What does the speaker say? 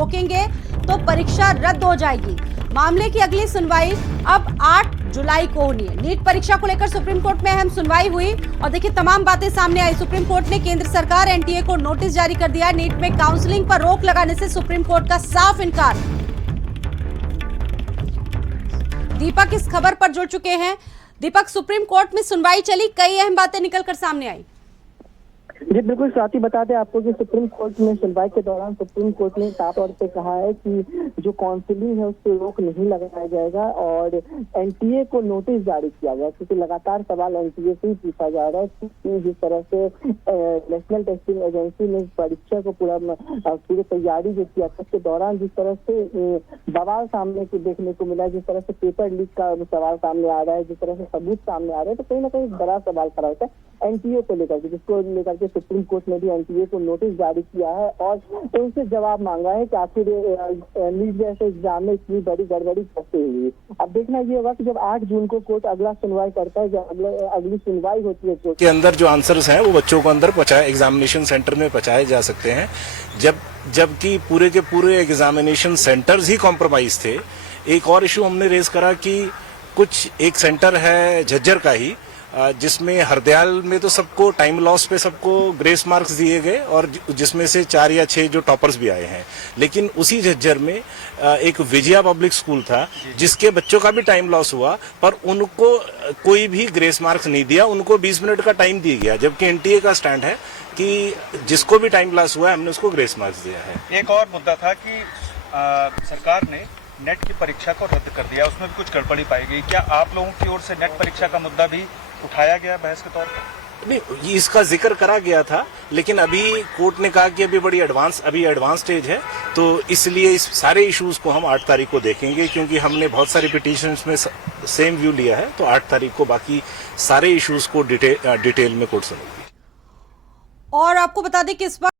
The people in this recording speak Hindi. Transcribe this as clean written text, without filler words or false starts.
रोकेंगे तो परीक्षा रद्द हो जाएगी। मामले की अगली सुनवाई अब 8 जुलाई को होनी है। नीट परीक्षा को लेकर सुप्रीम कोर्ट में अहम सुनवाई हुई और देखिए तमाम बातें सामने आई। सुप्रीम कोर्ट ने केंद्र सरकार एनटीए को नोटिस जारी कर दिया। नीट में काउंसलिंग पर रोक लगाने से सुप्रीम कोर्ट का साफ इनकार। दीपक इस खबर पर जुड़ चुके हैं। दीपक, सुप्रीम कोर्ट में सुनवाई चली, कई अहम बातें निकलकर सामने आई। जी बिल्कुल, साथ ही बता दें आपको कि सुप्रीम कोर्ट में सुनवाई के दौरान सुप्रीम कोर्ट ने साफ तौर पे कहा है कि जो काउंसलिंग है उस पर रोक नहीं लगाया जाएगा और एनटीए को नोटिस जारी किया गया, क्योंकि लगातार सवाल एनटीए से ही पूछा जा रहा है कि जिस तरह से नेशनल टेस्टिंग एजेंसी ने परीक्षा को पूरी तैयारी जो किया उसके दौरान जिस तरह से बवाल सामने को देखने को मिला, जिस तरह से पेपर लीक का सवाल सामने आ रहा है, जिस तरह से सबूत सामने आ रहे हैं, तो कहीं ना कहीं बड़ा सवाल खड़ा होता है एनटीए को लेकर के, जिसको लेकर के सुप्रीम कोर्ट ने भी एनटीए को नोटिस जारी किया है और उनसे जवाब मांगा है कि आखिर नीट जैसे एग्जाम में इतनी बड़ी गड़बड़ी कैसे हुई। अब देखना ये होगा कि जब 8 जून को कोर्ट अगला सुनवाई करता है, जब अगली सुनवाई होती है कोर्ट के अंदर जो आंसर्स हैं वो बच्चों को अंदर पहुंचाए, एग्जामिनेशन सेंटर में पहुंचाए जा सकते हैं, जबकि पूरे के पूरे एग्जामिनेशन सेंटर्स ही कॉम्प्रोमाइज थे। एक और इशू हमने रेज करा कि एक सेंटर है झज्जर का ही, जिसमें हरदयाल में तो सबको टाइम लॉस पे सबको ग्रेस मार्क्स दिए गए और जिसमें से 4 या 6 जो टॉपर्स भी आए हैं। लेकिन उसी झज्जर में एक विजया पब्लिक स्कूल था जिसके बच्चों का भी टाइम लॉस हुआ, पर उनको कोई भी ग्रेस मार्क्स नहीं दिया, उनको 20 मिनट का टाइम दिया गया, जबकि एनटीए का स्टैंड है कि जिसको भी टाइम लॉस हुआ है हमने उसको ग्रेस मार्क्स दिया है। एक और मुद्दा था कि सरकार ने नेट की परीक्षा को रद्द कर दिया, उसमें भी कुछ गड़बड़ी पाई गई। क्या आप लोगों की ओर से नेट परीक्षा का मुद्दा भी उठाया गया बहस के तौर पर? नहीं, इसका जिक्र करा गया था, लेकिन अभी कोर्ट ने कहा कि अभी एडवांस स्टेज है, तो इसलिए इस सारे इश्यूज को हम 8 तारीख को देखेंगे, क्योंकि हमने बहुत सारी पिटीशंस में सेम व्यू लिया है। तो 8 तारीख को बाकी सारे इश्यूज को डिटेल में कोर्ट सुनेगी। और आपको बता दें कि इस बार